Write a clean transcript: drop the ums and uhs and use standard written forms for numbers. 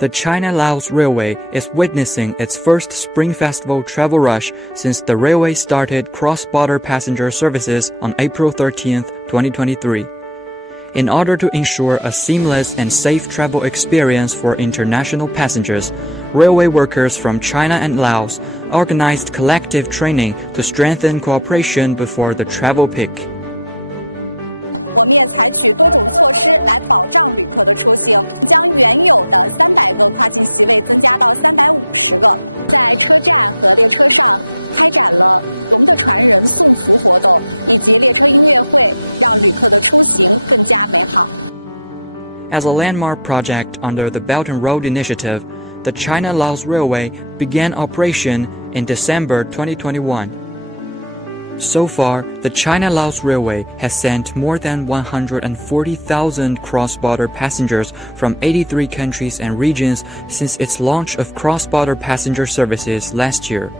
The China-Laos Railway is witnessing its first Spring Festival travel rush since the railway started cross-border passenger services on April 13, 2023. In order to ensure a seamless and safe travel experience for international passengers, railway workers from China and Laos organized collective training to strengthen cooperation before the travel peak. As a landmark project under the Belt and Road Initiative, the China-Laos Railway began operation in December 2021. So far, the China-Laos Railway has sent more than 140,000 cross-border passengers from 83 countries and regions since its launch of cross-border passenger services last year.